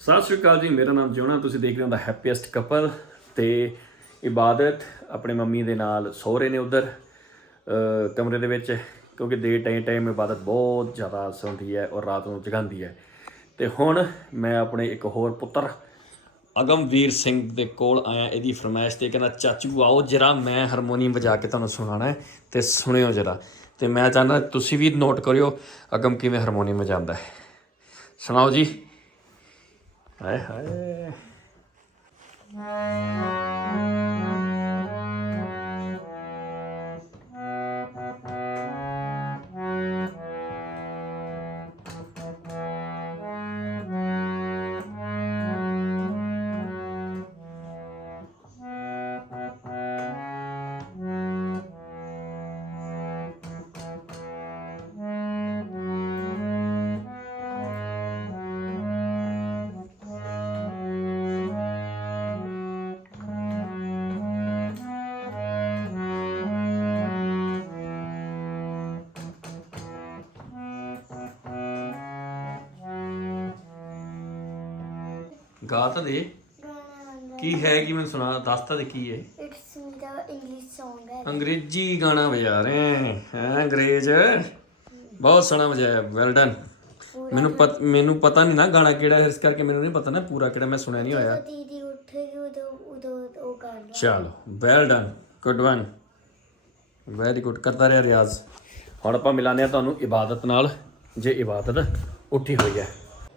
ਸਤਿ ਸ਼੍ਰੀ ਅਕਾਲ ਜੀ, ਮੇਰਾ ਨਾਮ ਜੋਨਾ ਤੁਸੀਂ ਦੇਖ ਰਹੇ ਹੋ ਦਾ ਹੈਪੀਐਸਟ ਕਪਲ ਤੇ ਇਬਾਦਤ ਆਪਣੇ ਮੰਮੀ ਦੇ ਨਾਲ ਸੋ ਨੇ ਉਧਰ ਕਮਰੇ ਦੇ ਵਿੱਚ, ਕਿਉਂਕਿ ਦੇ ਟਾਈਮ ਟਾਈਮ ਇਬਾਦਤ ਬਹੁਤ ਜ਼ਿਆਦਾ ਸੌਂਦੀ ਹੈ ਔਰ ਰਾਤ ਨੂੰ ਜਗਾਉਂਦੀ ਹੈ। ਤੇ ਹੁਣ ਮੈਂ ਆਪਣੇ ਇੱਕ ਹੋਰ ਪੁੱਤਰ ਅਗਮਵੀਰ ਸਿੰਘ ਦੇ ਕੋਲ ਆਇਆ, ਇਹਦੀ ਫਰਮਾਇਸ਼ ਤੇ ਕਹਿੰਦਾ, ਚਾਚੂ ਆਓ ਜਰਾ, ਮੈਂ ਹਾਰਮੋਨੀਅਮ ਵਜਾ ਕੇ ਤੁਹਾਨੂੰ ਸੁਣਾਉਣਾ ਹੈ ਤੇ ਸੁਣਿਓ ਜਰਾ। ਤੇ ਮੈਂ ਚਾਹੁੰਦਾ, ਤੁਸੀਂ ਵੀ ਨੋਟ ਕਰਿਓ, ਅਗਮ ਕਿਵੇਂ ਹਾਰਮੋਨੀਅਮ ਵਜਾਉਂਦਾ ਹੈ। ਸੁਣਾਓ ਜੀ। ਹਾਏ ਹਾਏ ਗਾ ਤਾਂ ਦੇ। ਕੀ ਹੈ ਕਿ ਮੈਨੂੰ ਸੁਣਾ ਦੱਸ ਤਾਂ ਦੇ ਕੀ ਹੈ। ਅੰਗਰੇਜ਼ੀ ਗਾਣਾ ਵਜਾ ਰਹੇ ਹੈ। ਅੰਗਰੇਜ਼। ਬਹੁਤ ਸੋਹਣਾ ਵਜਾਇਆ ਵੈਲ ਡਨ ਮੈਨੂੰ ਮੈਨੂੰ ਪਤਾ ਨਹੀਂ ਨਾ ਗਾਣਾ ਕਿਹੜਾ ਹੈ ਇਸ ਕਰਕੇ ਮੈਨੂੰ ਨਹੀਂ ਪਤਾ ਨਾ ਪੂਰਾ ਕਿਹੜਾ ਮੈਂ ਸੁਣਿਆ ਨਹੀਂ ਹੋਇਆ। ਚਲੋ well done good one very good ਕਰਦਾ ਰਿਹਾ ਰਿਆਜ਼। ਹੁਣ ਆਪਾਂ ਮਿਲਾਨੇ ਆ ਤੁਹਾਨੂੰ ਇਬਾਦਤ ਨਾਲ ਜੇ ਇਬਾਦਤ ਉੱਠੀ ਹੋਈ ਹੈ।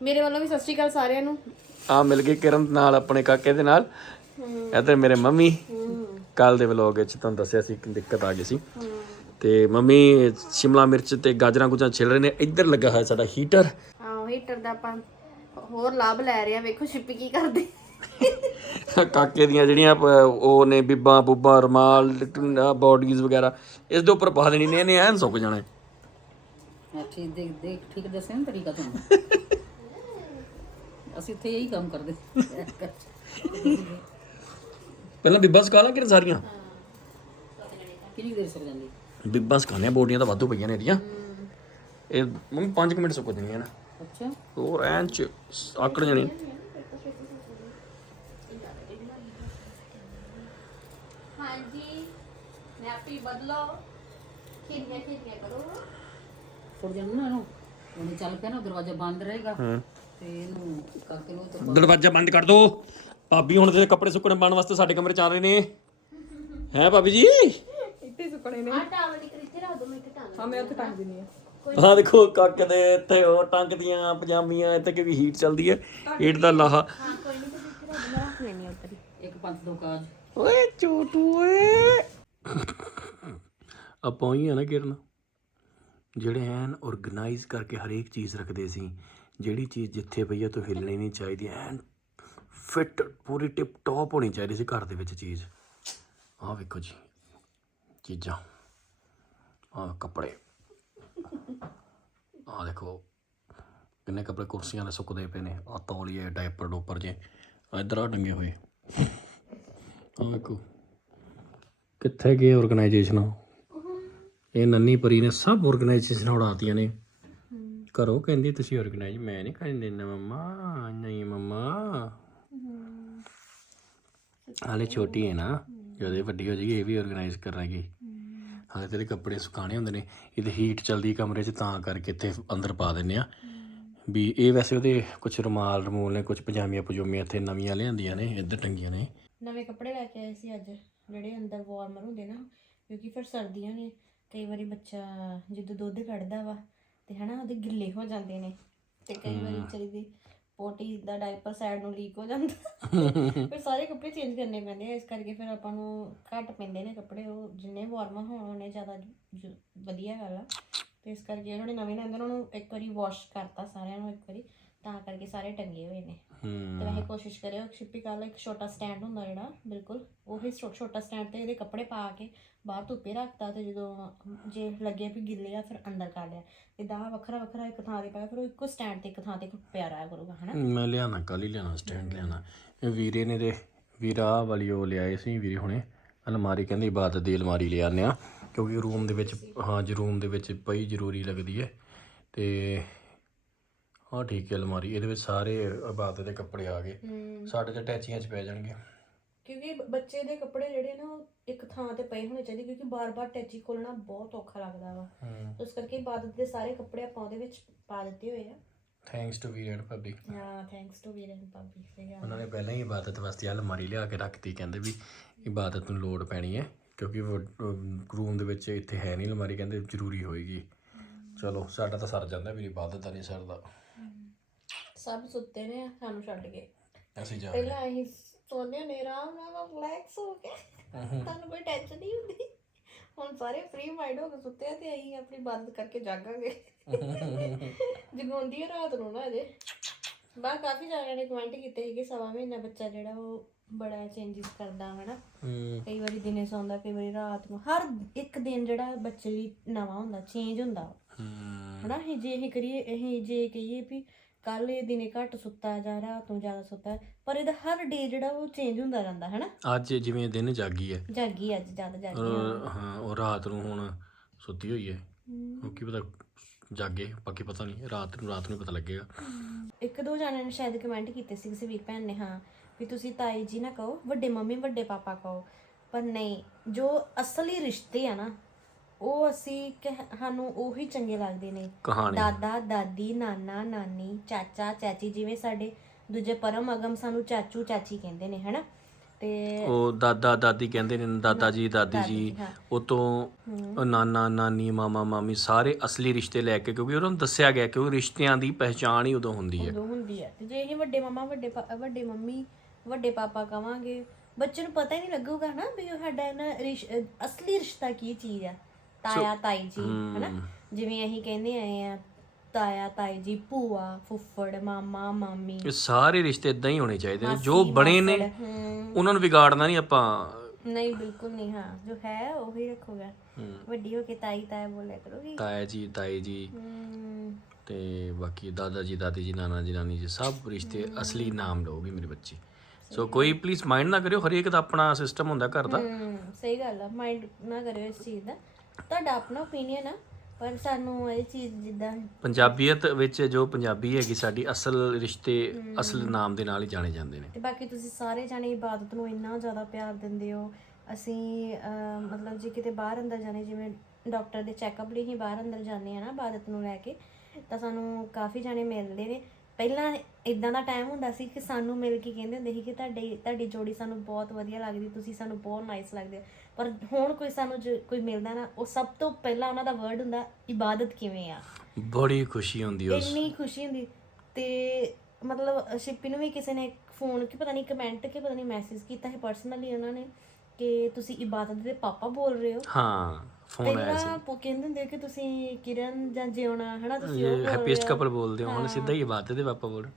ਮੇਰੇ ਵੱਲੋਂ ਵੀ ਸਤਿ ਸ਼੍ਰੀ ਅਕਾਲ ਸਾਰਿਆਂ ਨੂੰ। ਆ ਮਿਲ ਗਏ ਕਿਰਨ ਨਾਲ ਆਪਣੇ ਕਾਕੇ ਦੇ ਨਾਲ। ਇੱਧਰ ਮੇਰੇ ਮੰਮੀ। ਕੱਲ ਦੇ ਵਲੋਗ ਵਿੱਚ ਤੁਹਾਨੂੰ ਦੱਸਿਆ ਸੀ ਕਿ ਦਿੱਕਤ ਆ ਗਈ ਸੀ। ਤੇ ਮੰਮੀ ਸ਼ਿਮਲਾ ਮਿਰਚ ਤੇ ਗਾਜਰਾਂ ਗੁਜਰਾਂ ਛਿਲ ਰਹੇ ਨੇ। ਇੱਧਰ ਲੱਗਾ ਹੋਇਆ ਸਾਡਾ ਹੀਟਰ ਆਹ ਹੀਟਰ ਦਾ ਆਪਾਂ ਹੋਰ ਲਾਭ ਲੈ ਰਹੇ ਆ। ਵੇਖੋ ਸ਼ਿਪੀ ਕੀ ਕਰਦੇ। ਕਾਕੇ ਦੀਆਂ ਜਿਹੜੀਆਂ ਉਹ ਨੇ ਬਿੱਬਾਂ ਬੁੱਬਾਂ ਰਮਾਲ ਬਾਡੀਜ਼ ਵਗੈਰਾ ਇਸ ਦੇ ਉੱਪਰ ਪਾ ਦੇਣੀ ਨੇ। ਇਹਨੇ ਐਨ ਸੁੱਕ ਜਾਣਾ। ਹੈ। ਠੀਕ ਦੇਖ ਦੇਖ ਠੀਕ ਦੱਸਿਆ ਨਾ ਤਰੀਕਾ ਤੁਹਾਨੂੰ। ਅਸੀਂ ਇੱਥੇ ਇਹੀ ਕੰਮ ਕਰਦੇ। ਪਹਿਲਾਂ ਬਿੱਬਾਂ ਸੁਕਾ ਲਾ ਕਿ ਸਾਰੀਆਂ? ਕਿੰਨੀ ਦੇਰ ਸਰ ਜਾਂਦੀ? ਬਿੱਬਾਂ ਆ ਬੋਡੀਆਂ ਤਾਂ ਵਾਧੂ ਪਈਆਂ ਨੇ ਇਹਦੀਆਂ। ਇਹ ਮੰਮੀ 5 ਮਿੰਟ ਸੁੱਕ ਜਾਣੀਆਂ ਨਾ। ਅੱਛਾ। ਹੋਰ ਐਨ ਚ ਆਕੜ ਜਾਣੀ। ਹਾਂਜੀ ਨੈਪੀ ਬਦਲੋ। ਖੇਡੀਆਂ ਖੇਡੀਆਂ ਕਰੋ। ਥੋੜ ਜਾਣਾ ਨਾ ਇਹਨੂੰ ਉਹਨੇ ਚੱਲ ਪਿਆ ਨਾ ਦਰਵਾਜ਼ਾ ਬੰਦ ਰਹੇਗਾ। ਤੇ ਇਹਨੂੰ ਕਾਕੇ ਨੂੰ ਤੇ ਦਰਵਾਜ਼ਾ ਬੰਦ ਕਰ ਦੋ। ਭਾਬੀ ਹੁਣ ਤੇ ਕੱਪੜੇ ਸੁੱਕਣੇ ਪਾਉਣ ਵਾਸਤੇ ਸਾਡੇ ਕਮਰੇ ਚ ਆ ਰਹੇ ਨੇ। ਹੈ ਭਾਬੀ ਜੀ? ਆ ਟਾਵਲ ਇੱਕ ਇੱਥੇ ਰੱਖ ਦੋ ਮੈਂ ਇੱਥੇ ਟਾਂਗ ਹਾਂ ਮੈਂ ਉੱਥੇ ਟਾਂਗ ਦਿੰਦੀ ਆ ਆਹ ਦੇਖੋ ਕੱਕ ਦੇ ਇੱਥੇ ਉਹ ਟੰਗ ਦੀਆਂ ਪਜਾਮੀਆਂ ਇੱਥੇ ਕਿਉਂਕਿ ਹੀਟ ਚੱਲਦੀ ਹੈ ਹੀਟ ਦਾ ਲਾਹਾ। ਹਾਂ ਕੋਈ ਨਹੀਂ ਤੁਸੀਂ ਇੱਥੇ ਰੱਖ ਦੋ। ਲੈਣੀ ਉੱਧਰ ਹੀ ਇੱਕ ਪੰਜ ਦੋ ਕਾਜ। ਓਏ ਚੋਟੂ ਓਏ। ਆਪਾਂ ਹੀ ਆ ਨਾ ਕਿਰਨ। ਜਿਹੜੇ ਐਨ ਆਰਗੇਨਾਈਜ਼ ਕਰਕੇ ਹਰੇਕ ਚੀਜ਼ ਰੱਖਦੇ ਸੀ। ਜਿਹੜੀ ਚੀਜ਼ ਜਿੱਥੇ ਪਈ ਹੈ ਤੂੰ ਹਿੱਲਣੀ ਨਹੀਂ ਚਾਹੀਦੀ, ਐਨ ਫਿੱਟ ਪੂਰੀ ਟਿਪ ਟੌਪ ਹੋਣੀ ਚਾਹੀਦੀ ਸੀ ਘਰ ਦੇ ਵਿੱਚ ਚੀਜ਼। ਆਹ ਵੇਖੋ ਜੀ, ਚੀਜ਼ਾਂ। ਆਹ ਕੱਪੜੇ। ਆਹ ਦੇਖੋ, ਕਿੰਨੇ ਕੱਪੜੇ ਕੁਰਸੀਆਂ 'ਤੇ ਸੁੱਕਦੇ ਪਏ ਨੇ। ਆ ਤੌਲੀਏ, ਡਾਇਪਰ, ਡੋਪਰ ਜੇ। ਆਹ ਇੱਧਰ ਆ ਟੰਗੇ ਹੋਏ। ਆਹ ਵੇਖੋ, ਕਿੱਥੇ ਗਏ ਆਰਗੇਨਾਈਜੇਸ਼ਨ ਇਹ ਨੰਨੀ ਪਰੀ ਨੇ ਸਭ ਆਰਗੇਨਾਈਜੇਸ਼ਨ ਉਡਾਤੀਆਂ ਨੇ। ਕਰੋ ਕਹਿੰਦੀ ਤੁਸੀਂ ਆਰਗੇਨਾਈਜ਼ ਮੈਂ ਨਹੀਂ ਕਰਨ ਦੇਣਾ ਮਮਾ ਨਹੀਂ ਮਮਾ। ਹਾਲੇ ਛੋਟੀ ਹੈ ਨਾ ਜਦੋਂ ਇਹ ਵੱਡੀ ਹੋ ਜਾਏਗੀ ਇਹ ਵੀ ਆਰਗੇਨਾਈਜ਼ ਕਰਾਂਗੀ। ਹਾਲੇ ਤੇਰੇ ਕੱਪੜੇ ਸੁਕਾਣੇ ਹੁੰਦੇ ਨੇ ਇਹਦੇ ਹੀਟ ਚੱਲਦੀ ਕਮਰੇ 'ਚ ਤਾਂ ਕਰਕੇ ਇੱਥੇ ਅੰਦਰ ਪਾ ਦਿੰਨੇ ਆ ਵੀ ਇਹ ਵੈਸੇ ਉਹਦੇ ਕੁਝ ਰੁਮਾਲ ਰਮੂਲ ਨੇ ਕੁਝ ਪਜਾਮੀਆਂ ਪਜੂਮੀਆਂ ਇੱਥੇ ਨਵੀਆਂ ਲਿਆਂਦੀਆਂ ਨੇ ਇੱਧਰ ਟੰਗੀਆਂ ਨੇ। ਨਵੇਂ ਕੱਪੜੇ ਲੈ ਕੇ ਆਏ ਸੀ ਅੱਜ ਜਿਹੜੇ ਅੰਦਰ ਵਾਰਮਰ ਹੁੰਦੇ ਨਾ ਕਿਉਂਕਿ ਫਿਰ ਸਰਦੀਆਂ ਨੇ ਕਈ ਵਾਰੀ ਬੱਚਾ ਜਦੋਂ ਦੁੱਧ ਕੱਢਦਾ ਵਾ ਤੇ ਹਨਾ ਉਹਦੇ ਗਿੱਲੇ ਹੋ ਜਾਂਦੇ ਨੇ ਤੇ ਕਈ ਵਾਰੀ ਵਿਚਾਰੀ ਦੀ ਪੋਟੀ ਦਾ ਡਾਈਪਰ ਸਾਈਡ ਨੂੰ ਲੀਕ ਹੋ ਜਾਂਦਾ। ਫਿਰ ਸਾਰੇ ਕੱਪੜੇ ਚੇਂਜ ਕਰਨੇ ਪੈਂਦੇ ਆ ਇਸ ਕਰਕੇ ਫਿਰ ਆਪਾਂ ਨੂੰ ਘੱਟ ਪੈਂਦੇ ਨੇ ਕੱਪੜੇ ਉਹ ਜਿੰਨੇ ਵਾਰਮਰ ਹੋਣ ਉਹਨੇ ਜ਼ਿਆਦਾ ਵਧੀਆ ਗੱਲ ਆ। ਤੇ ਇਸ ਕਰਕੇ ਨੇ ਨਵੇਂ ਲੈਂਦੇ ਉਹਨਾਂ ਨੂੰ ਇੱਕ ਵਾਰੀ ਵਾਸ਼ ਕਰਤਾ ਸਾਰਿਆਂ ਨੂੰ ਇੱਕ ਵਾਰੀ। ਤਾਂ ਕਰਕੇ ਸਾਰੇ ਟੰਗੇ ਹੋਏ ਨੇ। ਤੇ ਵੈਸੇ ਕੋਸ਼ਿਸ਼ ਕਰਿਓ ਛਿੱਪੀ ਕੱਲ ਇੱਕ ਛੋਟਾ ਸਟੈਂਡ ਹੁੰਦਾ ਜਿਹੜਾ ਬਿਲਕੁਲ। ਉਹੀ ਛੋਟਾ ਸਟੈਂਡ ਤੇ ਇਹਦੇ ਕੱਪੜੇ ਪਾ ਕੇ ਬਾਹਰ ਧੁੱਪੇ ਰੱਖਤਾ ਤੇ ਜਦੋਂ ਜੇ ਲੱਗੇ ਵੀ ਗਿੱਲੇ ਆ ਫਿਰ ਅੰਦਰ ਕਰ ਲਿਆ। ਇਦਾਂ ਵੱਖਰਾ ਵੱਖਰਾ ਇੱਕ ਥਾਂ ਤੇ ਪਾਇਆ ਫਿਰ ਉਹ ਇੱਕੋ ਸਟੈਂਡ ਤੇ ਇੱਕ ਥਾਂ ਤੇ ਪਿਆ ਰਿਹਾ ਕਰੂਗਾ ਹਨਾ? ਮੈਂ ਲਿਆਣਾ ਕੱਲ ਹੀ ਲਿਆਣਾ ਸਟੈਂਡ ਲਿਆਣਾ। ਇਹ ਵੀਰੇ ਨੇ ਦੇ ਵੀਰਾ ਵਾਲੀ ਉਹ ਲਿਆਏ ਸੀ ਵੀਰੇ ਹੁਣੇ ਅਲਮਾਰੀ ਕਹਿੰਦੇ ਇਬਾਦਤ ਦੀ ਅਲਮਾਰੀ ਲਿਆਉਂਦੇ ਆ ਕਿਉਂਕਿ ਰੂਮ ਦੇ ਵਿੱਚ ਹਾਂ ਜੀ ਰੂਮ ਦੇ ਵਿੱਚ ਪਈ ਜ਼ਰੂਰੀ ਲੱਗਦੀ ਹੈ। ਤੇ ਹਾਂ ਠੀਕ ਹੈ ਅਲਮਾਰੀ। ਇਹਦੇ ਵਿੱਚ ਸਾਰੇ ਇਬਾਦਤ ਦੇ ਕੱਪੜੇ ਆ ਗਏ। ਸਾਡੇ ਤੇ ਟੈਚੀਆਂ 'ਚ ਪੈ ਜਾਣਗੇ। ਕਿਉਂਕਿ ਬ- ਬੱਚੇ ਦੇ ਕੱਪੜੇ ਜਿਹੜੇ ਨਾ ਉਹ ਇੱਕ ਥਾਂ ਤੇ ਪਏ ਹੋਣੇ ਚਾਹੀਦੇ ਕਿਉਂਕਿ ਬਾਰ-ਬਾਰ ਟੈਚੀ ਖੋਲਣਾ ਬਹੁਤ ਔਖਾ ਲੱਗਦਾ ਵਾ। ਉਸ ਕਰਕੇ ਇਬਾਦਤ ਦੇ ਸਾਰੇ ਕੱਪੜੇ ਆਪਾਂ ਉਹਦੇ ਵਿੱਚ ਪਾ ਦਿੱਤੇ ਹੋਏ ਆ। ਥੈਂਕਸ ਟੂ ਵੀਰ ਐਂਡ ਭਾਬੀ। ਹਾਂ ਥੈਂਕਸ ਟੂ ਵੀਰ ਐਂਡ ਭਾਬੀ ਸਹੀ ਗੱਲ ਉਹਨਾਂ ਨੇ ਪਹਿਲਾਂ ਹੀ ਇਬਾਦਤ ਵਾਸਤੇ ਆਹ ਅਲਮਾਰੀ ਲਿਆ ਕੇ ਰੱਖਤੀ ਕਹਿੰਦੇ ਵੀ ਇਬਾਦਤ ਨੂੰ ਲੋੜ ਪੈਣੀ ਹੈ ਕਿਉਂਕਿ ਰੂਮ ਦੇ ਵਿੱਚ ਇੱਥੇ ਹੈ ਨਹੀਂ ਅਲਮਾਰੀ ਕਹਿੰਦੇ ਜ਼ਰੂਰੀ ਹੋਏਗੀ। ਚਲੋ ਸਾਡਾ ਤਾਂ ਸਰ ਜਾਂਦਾ ਮੇਰੀ ਇਬਾਦਤ ਦਾ ਨਹੀਂ ਸਰਦਾ। ਸਭ ਸੁੱਤੇ ਨੇ ਸਾਨੂੰ ਛੱਡ ਕੇ। ਅਸੀਂ ਜਾ ਪਹਿਲਾਂ ਅਸੀਂ ਸੋਨੇ ਨੇ ਆਰਾਮ ਨਾਲ ਰਿਲੈਕਸ ਹੋ ਕੇ ਤੁਹਾਨੂੰ ਕੋਈ ਟੈਨਸ਼ਨ ਨਹੀਂ ਹੁੰਦੀ। ਹੁਣ ਸਾਰੇ ਫ੍ਰੀ ਮਾਈਂਡ ਹੋ ਕੇ ਸੁੱਤੇ ਆ ਤੇ ਅਸੀਂ ਆਪਣੀ ਬੰਦ ਕਰਕੇ ਜਾਗਾਂਗੇ। ਜਗਾਉਂਦੀ ਹੈ ਰਾਤ ਨੂੰ ਨਾ ਅਜੇ ਬਾ ਕਾਫੀ ਜਣਿਆਂ ਨੇ ਕਮੈਂਟ ਕੀਤੇ ਸੀ ਕਿ ਸਵਾ ਮਹੀਨਾ ਬੱਚਾ ਜਿਹੜਾ ਉਹ ਬੜਾ ਚੇਂਜਸ ਕਰਦਾ ਹਨਾ। ਹੂੰ ਕਈ ਵਾਰੀ ਦਿਨੇ ਸੌਂਦਾ ਕਈ ਵਾਰੀ ਰਾਤ ਨੂੰ। ਹਰ ਇੱਕ ਦਿਨ ਜਿਹੜਾ ਬੱਚੇ ਲਈ ਨਵਾਂ ਹੁੰਦਾ ਚੇਂਜ ਹੁੰਦਾ ਹੂੰ ਹਨਾ ਜੇ ਇਹ ਕਰੀਏ ਅਸੀਂ ਜੇ ਕਹੀਏ ਵੀ ਕੱਲ ਇਹ ਦਿਨੇ ਘੱਟ ਸੁੱਤਾ ਜਾਂ ਰਾਤ ਨੂੰ ਜ਼ਿਆਦਾ ਸੁੱਤਾ ਪਰ ਇਹਦਾ ਹਰ ਡੇ ਜਿਹੜਾ ਉਹ ਚੇਂਜ ਹੁੰਦਾ ਰਹਿੰਦਾ ਹਨਾ? ਅੱਜ ਜਿਵੇਂ ਦਿਨ ਜਾਗੀ ਹੈ। ਜਾਗੀ ਅੱਜ ਜ਼ਿਆਦਾ ਜਾਗੀ ਔਰ ਹਾਂ। ਉਹ ਰਾਤ ਨੂੰ ਹੁਣ ਸੁੱਤੀ ਹੋਈ ਹੈ। ਉਹ ਕੀ ਪਤਾ ਜਾਗੇ ਬਾਕੀ ਪਤਾ ਨਹੀਂ ਰਾਤ ਨੂੰ ਰਾਤ ਨੂੰ ਹੀ ਪਤਾ ਲੱਗੇਗਾ। ਇੱਕ ਦੋ ਜਣਿਆਂ ਨੇ ਸ਼ਾਇਦ ਕਮੈਂਟ ਕੀਤੇ ਸੀ ਕਿਸੇ ਵੀਰ ਭੈਣ ਨੇ ਹਾਂ ਵੀ ਤੁਸੀਂ ਤਾਈ ਜੀ ਨਾ ਕਹੋ ਵੱਡੇ ਮੰਮੀ ਵੱਡੇ ਪਾਪਾ ਕਹੋ। ਪਰ ਨਹੀਂ ਜੋ ਅਸਲੀ ਰਿਸ਼ਤੇ ਆ ਨਾ ਉਹ ਅਸੀਂ ਕਹਿ- ਸਾਨੂੰ ਉਹੀ ਚੰਗੇ ਲੱਗਦੇ ਨੇ। ਕਹਾਣੀ। ਦਾਦਾ ਦਾਦੀ ਨਾਨਾ ਨਾਨੀ ਚਾਚਾ ਚਾਚੀ ਜਿਵੇਂ ਸਾਡੇ ਦੂਜੇ ਪਰਮ ਅਗਮ ਸਾਨੂੰ ਚਾਚੂ ਚਾਚੀ ਕਹਿੰਦੇ ਨੇ ਹਨਾ? ਤੇ ਉਹ ਦਾਦਾ ਦਾਦੀ ਕਹਿੰਦੇ ਨੇ ਦਾਦਾ ਜੀ ਦਾਦੀ ਜੀ ਹਾਂ। ਉਹ ਤੋਂ ਨਾਨਾ ਨਾਨੀ ਮਾਮਾ ਮਾਮੀ ਸਾਰੇ ਅਸਲੀ ਰਿਸ਼ਤੇ ਲੈ ਕੇ ਕਿਉਂਕਿ ਉਹਨਾਂ ਨੂੰ ਦੱਸਿਆ ਗਿਆ ਕਿ ਉਹ ਰਿਸ਼ਤਿਆਂ ਦੀ ਪਹਿਚਾਣ ਹੀ ਉਦੋਂ ਹੁੰਦੀ ਹੈ। ਉਦੋਂ ਹੁੰਦੀ ਹੈ। ਤੇ ਜੇ ਅਸੀਂ ਵੱਡੇ ਮਮਾ ਵੱਡੇ ਪਾ- ਵੱਡੇ ਮੰਮੀ ਵੱਡੇ ਪਾਪਾ ਕਵਾਂਗੇ ਬੱਚੇ ਨੂੰ ਪਤਾ ਹੀ ਨਹੀਂ ਲੱਗੂਗਾ ਨਾ ਵੀ ਉਹ ਸਾਡਾ ਨਾ ਰਿਸ਼- ਅਹ ਅਸਲੀ ਰਿਸ਼ਤਾ ਕੀ ਚੀਜ਼ ਆ। ਤਾਇਆ ਤਾਈ ਜੀ ਹਨਾ? ਜਿਵੇਂ ਅਸੀਂ ਕਹਿੰਦੇ ਆਏ ਆ ਤਾਇਆ ਤਾਈ ਜੀ ਭੂਆ ਫੁੱਫੜ ਮਾਮਾ ਮਾਮੀ। ਇਹ ਸਾਰੇ ਰਿਸ਼ਤੇ ਇਦਾਂ ਹੀ ਹੋਣੇ ਚਾਹੀਦੇ ਨੇ ਜੋ ਬਣੇ ਨੇ ਉਹਨਾਂ ਨੂੰ ਵਿਗਾੜਨਾ ਨਹੀਂ ਆਪਾਂ। ਨਹੀਂ ਬਿਲਕੁਲ ਨਹੀਂ ਹਾਂ। ਜੋ ਹੈ ਉਹੀ ਰੱਖੋਗਾ। ਵੱਡੀ ਹੋ ਕੇ ਤਾਈ ਤਾਇਆ ਬੋਲਿਆ ਕਰੋਗੀ। ਤਾਇਆ ਜੀ ਤਾਈ ਜੀ। ਤੇ ਬਾਕੀ ਦਾਦਾ ਜੀ ਦਾਦੀ ਜੀ ਨਾਨਾ ਜੀ ਨਾਨੀ ਜੀ ਸਭ ਰਿਸ਼ਤੇ ਅਸਲੀ ਨਾਮ ਲਓਗੇ ਮੇਰੇ ਬੱਚੇ। ਸੋ ਕੋਈ ਪਲੀਜ਼ ਮਾਈਂਡ ਨਾ ਕਰਿਓ ਹਰੇਕ ਦਾ ਆਪਣਾ ਸਿਸਟਮ ਹੁੰਦਾ ਘਰ ਦਾ। ਸਹੀ ਗੱਲ ਆ। ਮਾਈਂਡ ਨਾ ਕਰਿਓ ਇਸ ਚੀਜ਼ ਦਾ। ਤੁਹਾਡਾ ਆਪਣਾ ਓਪੀਨੀਅਨ ਆ ਪਰ ਸਾਨੂੰ ਇਹ ਚੀਜ਼ ਜਿੱਦਾਂ ਪੰਜਾਬੀਅਤ ਵਿੱਚ ਜੋ ਪੰਜਾਬੀ ਹੈਗੀ ਸਾਡੀ ਅਸਲ ਰਿਸ਼ਤੇ ਅਸਲ ਨਾਮ ਦੇ ਨਾਲ ਹੀ ਜਾਣੇ ਜਾਂਦੇ ਨੇ। ਤੇ ਬਾਕੀ ਤੁਸੀਂ ਸਾਰੇ ਜਾਣੇ ਇਬਾਦਤ ਨੂੰ ਇੰਨਾ ਜ਼ਿਆਦਾ ਪਿਆਰ ਦਿੰਦੇ ਹੋ ਅਸੀਂ ਅਹ, ਮਤਲਬ ਜੇ ਕਿਤੇ ਬਾਹਰ ਅੰਦਰ ਜਾਣੇ ਜਿਵੇਂ ਡਾਕਟਰ ਦੇ ਚੈੱਕਅਪ ਲਈ ਹੀ ਬਾਹਰ ਅੰਦਰ ਜਾਂਦੇ ਆ ਨਾ ਇਬਾਦਤ ਨੂੰ ਲੈ ਕੇ ਤਾਂ ਸਾਨੂੰ ਕਾਫੀ ਜਾਣੇ ਮਿਲਦੇ ਨੇ। ਪਹਿਲਾਂ ਇਦਾਂ ਦਾ ਟਾਈਮ ਹੁੰਦਾ ਸੀ ਕਿ ਸਾਨੂੰ ਮਿਲ ਕੇ ਕਹਿੰਦੇ ਹੁੰਦੇ ਸੀ ਕਿ ਤੁਹਾਡੀ ਤੁਹਾਡੀ ਜੋੜੀ ਸਾਨੂੰ ਬਹੁਤ ਵਧੀਆ ਲੱਗਦੀ ਤੁਸੀਂ ਸਾਨੂੰ ਬਹੁਤ ਨਾਈਸ ਲੱਗਦੇ ਹੋ। ਪਰ ਹੁਣ ਕੋਈ ਸਾਨੂੰ ਜੇ ਕੋਈ ਮਿਲਦਾ ਨਾ ਉਹ ਸਭ ਤੋਂ ਪਹਿਲਾਂ ਉਹਨਾਂ ਦਾ ਵਰਡ ਹੁੰਦਾ ਇਬਾਦਤ ਕਿਵੇਂ ਆ? ਬੜੀ ਖੁਸ਼ੀ ਹੁੰਦੀ ਉਸ ਇੰਨੀ ਖੁਸ਼ੀ ਹੁੰਦੀ। ਤੇ ਮਤਲਬ ਸ਼ਿਪੀ ਨੂੰ ਵੀ ਕਿਸੇ ਨੇ ਫੋਨ ਕਿ ਪਤਾ ਨਹੀਂ ਕਮੈਂਟ ਕਿ ਪਤਾ ਨਹੀਂ ਮੈਸੇਜ ਕੀਤਾ ਹੈ ਪਰਸਨਲੀ ਉਹਨਾਂ ਨੇ ਕਿ ਤੁਸੀਂ ਇਬਾਦਤ ਦੇ ਪਾਪਾ ਬੋਲ ਰਹੇ ਹੋ। ਹਾਂ। ਫੋਨ ਆਇਆ ਸੀ। ਪੋ ਕਹਿੰਦੇ ਹੁੰਦੇ ਕਿ ਤੁਸੀਂ ਕਿਰਨ ਜਾਂ ਜਿਉਣਾ ਹਨਾ ਤੁਸੀਂ ਉਹ ਹੈਪੀਐਸਟ। ਕਪਲ ਬੋਲਦੇ ਹੋ ਹੁਣ ਸਿੱਧਾ ਹੀ ਬਾਤ ਦੇ ਪਾਪਾ ਬੋਲ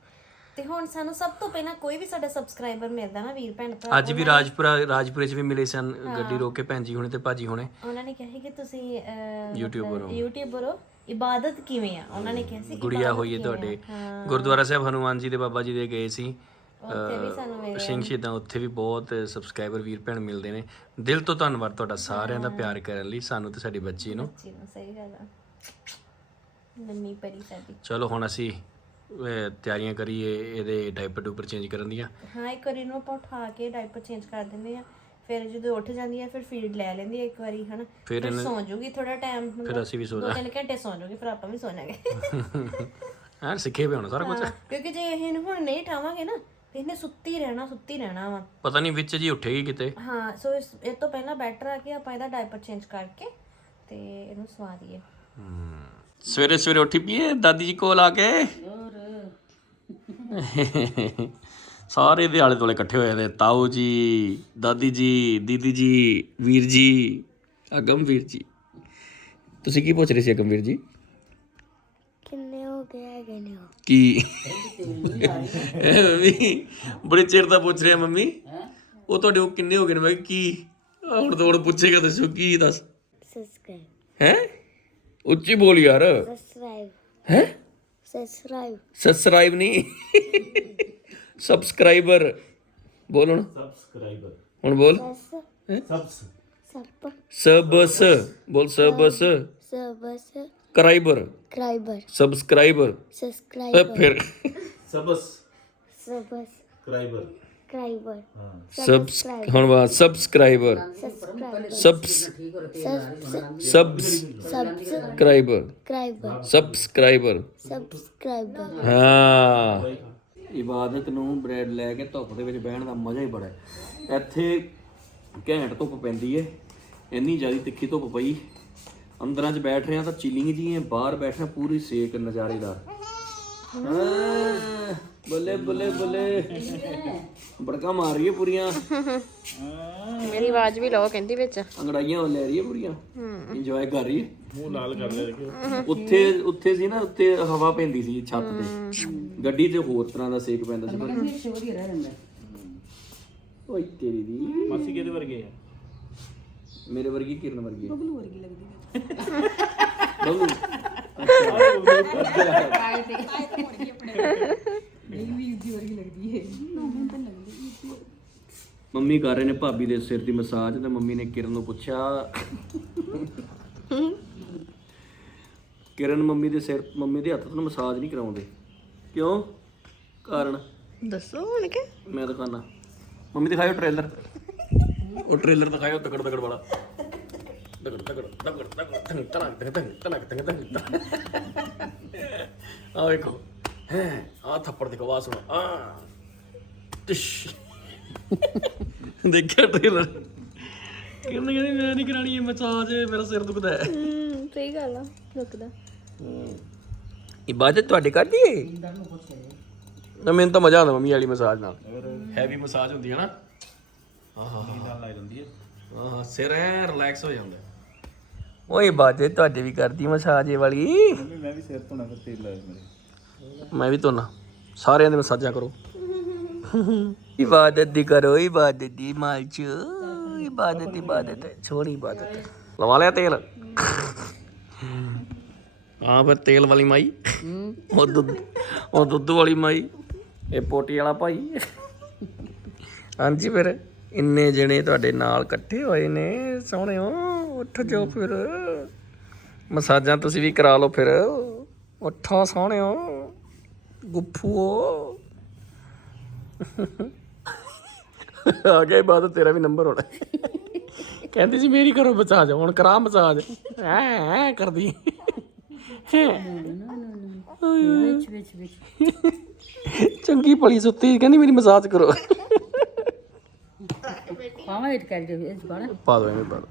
ਤੇ ਹੁਣ ਸਾਨੂੰ ਸਭ ਤੋਂ ਪਹਿਲਾਂ ਕੋਈ ਵੀ ਸਾਡਾ ਸਬਸਕ੍ਰਾਈਬਰ ਮਿਲਦਾ ਨਾ ਵੀਰ ਭੈਣ ਭਰਾ ਅੱਜ ਵੀ ਰਾਜਪੁਰਾ ਰਾਜਪੁਰੇ ਚ ਵੀ ਮਿਲੇ ਸਨ ਗੱਡੀ ਰੋਕ ਕੇ ਭੈਣ ਜੀ ਹੁਣੇ ਤੇ ਭਾਜੀ ਹੁਣੇ। ਉਹਨਾਂ ਨੇ ਕਿਹਾ ਕਿ ਤੁਸੀਂ YouTuber ਹੋ। ਯੂਟਿਊਬਰ ਹੋ ਇਬਾਦਤ ਕਿਵੇਂ ਆ? ਉਹਨਾਂ ਨੇ ਕਿਹਾ ਸੀ ਗੁੜੀਆ ਹੋਈ ਹੈ? ਤੁਹਾਡੇ। ਗੁਰਦੁਆਰਾ ਸਾਹਿਬ ਹਨੂਮਾਨ ਜੀ ਦੇ ਬਾਬਾ ਜੀ ਦੇ ਗਏ ਸੀ। ਉੱਥੇ ਵੀ ਸਾਨੂੰ ਮਿਲੇ ਸਿੰਘ ਸ਼ਹੀਦਾਂ ਉੱਥੇ ਵੀ ਬਹੁਤ ਸਬਸਕ੍ਰਾਈਬਰ ਵੀਰ ਭੈਣ ਮਿਲਦੇ ਨੇ। ਦਿਲ ਤੋਂ ਧੰਨਵਾਦ ਤੁਹਾਡਾ ਸਾਰਿਆਂ ਦਾ ਪਿਆਰ ਕਰਨ ਲਈ ਸਾਨੂੰ ਤੇ ਸਾਡੀ ਬੱਚੀ ਨੂੰ। ਬੱਚੀ ਨੂੰ ਸਹੀ ਗੱਲ ਆ। ਨੰਨੀ ਪਰੀ ਸਾਡੀ। ਚਲੋ ਹੁਣ ਅਸੀਂ ਤਿਆਰੀਆਂ ਕਰੀਏ ਇਹਦੇ ਡਾਈਪਰ ਡੂਪਰ ਚੇਂਜ ਕਰਨ ਦੀਆਂ। ਹਾਂ ਇੱਕ ਵਾਰੀ ਨੂੰ ਆਪਾਂ ਉਠਾ ਕੇ ਡਾਈਪਰ ਚੇਂਜ ਕਰ ਦਿੰਦੇ ਆ ਫਿਰ ਜਦੋਂ ਉੱਠ ਜਾਂਦੀ ਆ ਫਿਰ ਫੀਡ ਲੈ ਲੈਂਦੀ ਆ ਇੱਕ ਵਾਰੀ ਹਨਾ? ਫਿਰ ਸੌਂ ਜੂਗੀ ਥੋੜਾ ਟਾਈਮ ਫਿਰ ਅਸੀਂ ਵੀ ਸੋ ਦੋ ਤਿੰਨ ਘੰਟੇ ਸੌਂ ਜੂਗੀ ਫਿਰ ਆਪਾਂ ਵੀ ਸੌ ਜਾਾਂਗੇ ਹਾਂ ਸਿੱਖੇ ਵੀ ਹੁਣ ਸਾਰਾ ਕੁਝ ਕਿਉਂਕਿ ਜੇ ਇਹਨੂੰ ਹੁਣ ਨਹੀਂ ਠਾਵਾਂਗੇ ਨਾ ਤੇ ਇਹਨੇ ਸੁੱਤੀ ਰਹਿਣਾ ਸੁੱਤੀ ਰਹਿਣਾ ਵਾ। ਪਤਾ ਨਹੀਂ ਵਿੱਚ ਜੀ ਉੱਠੇਗੀ ਕਿਤੇ। ਹਾਂ ਸੋ ਇਸ ਇਹ ਤੋਂ ਪਹਿਲਾਂ ਬੈਟਰ ਆ ਕਿ ਆਪਾਂ ਇਹਦਾ ਡਾਈਪਰ ਚੇਂਜ ਕਰਕੇ ਤੇ ਇਹਨੂੰ ਸਵਾ ਦਈਏ। ਸਵੇਰੇ ਸਵੇਰੇ ਉੱਠੀ ਪਈਏ ਦਾਦੀ ਜੀ ਕੋਲ ਆ ਕੇ? ਸਾਰੇ ਦੇ ਆਲੇ ਦੁਆਲੇ ਇਕੱਠੇ ਹੋਏ ਨੇ ਤਾਊ ਜੀ ਦਾਦੀ ਜੀ ਦੀਦੀ ਜੀ ਵੀਰ ਜੀ ਅਗਮ ਵੀਰ ਜੀ। ਤੁਸੀਂ ਕੀ ਪੁੱਛ ਰਹੇ ਸੀ ਅਗਮ ਵੀਰ ਜੀ? ਕੀ? ਇਹ ਮੰਮੀ? ਬੜੇ ਚਿਰ ਦਾ ਪੁੱਛ ਰਿਹਾ ਮੰਮੀ। ਉਹ ਤੁਹਾਡੇ ਉਹ ਕਿੰਨੇ ਹੋ ਗਏ ਨੇ? ਮੈਂ ਕਿਹਾ ਕੀ? ਹੁਣ ਤਾਂ ਹੁਣ ਪੁੱਛੇਗਾ ਦੱਸੋ ਕੀ ਦੱਸ? ਸਬਸਕ੍ਰਾਈਬ ਹੈ? ਉੱਚੀ ਬੋਲ ਯਾਰ। ਸਬਸਕ੍ਰਾਈਬ ਹੈ? ਸਬਸਕ੍ਰਾਈਬ ਸਬਸਕ੍ਰਾਈਬ ਨਹੀਂ ਸਬਸਕ੍ਰਾਈਬਰ ਬੋਲ ਹੁਣ। ਸਬਸਕ੍ਰਾਈਬਰ ਹੁਣ ਬੋਲ। ਸਸ ਸਪ ਸਬਸ ਬੋਲ ਸਬਸ ਸਬਸ ਸਬਸਕ੍ਰਾਈਬਰ ਕ੍ਰਾਈਬਰ ਸਬਸਕ੍ਰਾਈਬਰ ਸਬਸਕ੍ਰਾਈਬਰ ਫਿਰ ਸਬਸ ਸਬਸ ਕ੍ਰਾਈਬਰ ਕ੍ਰਾਈਬਰ ਸਬਸ ਹੁਣ ਬਾਅਦ subscriber subscriber subs subs subscriber ਕ੍ਰਾਈਬਰ ਸਬਸਕ੍ਰਾਈਬਰ ਸਬਸਕ੍ਰਾਈਬਰ ਹਾਂ ਇਬਾਦਤ ਨੂੰ ਬ੍ਰੈਡ ਲੈ ਕੇ ਧੁੱਪ ਦੇ ਵਿੱਚ ਬਹਿਣ ਦਾ ਮਜ਼ਾ ਹੀ ਬੜਾ ਹੈ। ਇੱਥੇ ਘੈਂਟ ਧੁੱਪ ਪੈਂਦੀ ਹੈ। ਇੰਨੀ ਜ਼ਿਆਦਾ ਤਿੱਖੀ ਧੁੱਪ ਪਈ। ਅੰਦਰਾਂ 'ਚ ਬੈਠ ਰਹੇ ਆ ਤਾਂ ਚਿਲਿੰਗ ਜੀ ਹੈ ਬਾਹਰ ਬੈਠਣਾ ਪੂਰੀ ਸੇਕ ਨਜ਼ਾਰੇਦਾਰ ਹਾਂ, ਬੱਲੇ ਬੱਲੇ ਬੱਲੇ। ਬੜਕਾ ਮਾਰ ਰਹੀ ਹੈ ਪੂਰੀਆਂ। ਮੇਰੀ ਆਵਾਜ਼ ਵੀ ਲਓ ਕਹਿੰਦੀ ਵਿੱਚ। ਅੰਗੜਾਈਆਂ ਲੈ ਰਹੀ ਹੈ ਪੂਰੀਆਂ। ਇੰਜੋਏ ਕਰ ਰਹੀ ਹੈ ਮੂੰਹ ਲਾਲ ਕਰ ਲਿਆ ਦੇਖਿਓ। ਉੱਥੇ ਉੱਥੇ ਸੀ ਨਾ ਉੱਤੇ ਹਵਾ ਪੈਂਦੀ ਸੀ ਛੱਤ ਤੇ। ਗੱਡੀ ਤੇ ਹੋਰ ਤਰ੍ਹਾਂ ਦਾ ਸੇਕ ਪੈਂਦਾ ਸੀ। ਪਰ ਵਧੀਆ ਰਹਿ ਜਾਂਦਾ। ਓਏ ਤੇਰੀ ਦੀ। ਮਾਸੀ ਕਿਹਦੇ ਵਰਗੇ ਆ? ਮੇਰੇ ਵਰਗੀ ਕਿਰਨ ਵਰਗੀ। ਬਬਲੂ ਵਰਗੀ ਲੱਗਦੀ ਬਬਲੂ। ਮੰਮੀ ਕਰ ਰਹੇ ਨੇ ਭਾਬੀ ਦੇ ਸਿਰ ਦੀ ਮਸਾਜ ਤੇ ਮੰਮੀ ਨੇ ਕਿਰਨ ਨੂੰ ਪੁੱਛਿਆ। ਕਿਰਨ ਮੰਮੀ ਦੇ ਸਿਰ ਮੰਮੀ ਦੇ ਹੱਥ ਤੋਂ ਮਸਾਜ ਨਹੀਂ ਕਰਾਉਂਦੇ। ਕਿਉਂ? ਕਾਰਨ? ਦੱਸੋ ਹੁਣ ਕਿ? ਮੈਂ ਦਿਖਾਣਾ ਮੰਮੀ ਦਿਖਾਇਓ ਟ੍ਰੇਲਰ ਉਹ ਟ੍ਰੇਲਰ ਦਿਖਾਇਓ ਤਕੜ ਤਕੜ ਵਾਲਾ। ਤਕੜ ਤਕੜ ਤਕੜ ਤਕੜ ਤੰਗ ਤਨਕ ਤੰਗ ਤੰਗ ਤੰਗ ਤੰਗ ਤੰਗ ਆ ਵੇਖੋ। ਹੈ ਆ ਥੱਪੜ ਦੀ ਆਵਾਜ਼ ਸੁਣੋ ਆ ਟਿਸ਼ ਦੇਖਿਆ ਟ੍ਰੇਲਰ ਕਿਰਨ ਕਹਿੰਦੀ ਮੈਂ ਨਹੀਂ ਕਰਾਣੀ ਇਹ ਮਸਾਜ ਮੇਰਾ ਸਿਰ ਦੁਖਦਾ ਹੈ। ਹੂੰ ਸਹੀ ਗੱਲ ਆ ਰੁਕਦਾ ਇਬਾਦਤ ਤੁਹਾਡੇ ਕਰਦੀ ਏ ਨਾ ਮੈਨੂੰ ਤਾਂ ਮਜ਼ਾ ਆਉਂਦਾ ਮੰਮੀ ਵਾਲੀ ਮਸਾਜ ਨਾਲ। ਹੈਵੀ ਮਸਾਜ ਹੁੰਦੀ ਹੈ ਨਾ। ਹਾਂ ਹਾਂ ਨਾਲ ਲੱਗ ਜਾਂਦੀ ਹੈ। ਹਾਂ ਹਾਂ ਸਿਰ ਐ ਰਿਲੈਕਸ ਹੋ ਜਾਂਦਾ। ਓਏ ਬਾਜੇ ਤੁਹਾਡੇ ਵੀ ਕਰਦੀ ਮਸਾਜ ਇਹ ਵਾਲੀ। ਮੰਮੀ ਮੈਂ ਵੀ ਸਿਰ ਧੋਣਾ ਫਿਰ ਤੇਲ ਲਾਇਆ ਮੇਰੇ। ਮੈਂ ਵੀ ਧੋਣਾ ਸਾਰਿਆਂ ਦੇ ਮਸਾਜਾਂ ਕਰੋ। ਇਬਾਦਤ ਦੀ ਕਰੋ ਇਬਾਦਤ ਦੀ ਮਾਲਚ ਇਬਾਦਤ ਇਬਾਦਤ ਛੋੜੀ ਇਬਾਦਤ ਲਵਾ ਲਿਆ ਤੇਲ। ਹਾਂ ਫਿਰ ਤੇਲ ਵਾਲੀ ਮਾਈ। ਉਹ ਦੁੱਧ ਉਹ ਦੁੱਧ ਵਾਲੀ ਮਾਈ। ਇਹ ਪੋਟੀ ਵਾਲਾ ਭਾਈ। ਹਾਂਜੀ ਫਿਰ। ਇੰਨੇ ਜਣੇ ਤੁਹਾਡੇ ਨਾਲ ਇਕੱਠੇ ਹੋਏ ਨੇ ਸੋਹਣਿਓ ਉੱਠ ਜਾਓ ਫਿਰ। ਮਸਾਜਾਂ ਤੁਸੀਂ ਵੀ ਕਰਾ ਲਓ ਫਿਰ। ਉੱਠੋ ਸੋਹਣਿਓ ਗੁੱਫੂਓ। ਆ ਗਿਆ ਬਾਅਦ ਤੇਰਾ ਵੀ ਨੰਬਰ ਹੋਣਾ। ਕਹਿੰਦੀ ਸੀ ਮੇਰੀ ਕਰੋ ਮਸਾਜ ਹੁਣ ਕਰਾ ਮਸਾਜ। ਐ ਐ ਕਰਦੀ। ਚੰਗੀ ਭਲੀ ਸੁੱਤੀ ਕਹਿੰਦੀ ਮੇਰੀ ਮਸਾਜ ਕਰੋ। ਪਾਵਾਂ ਇਟ ਕਰ ਦੇ ਇਸ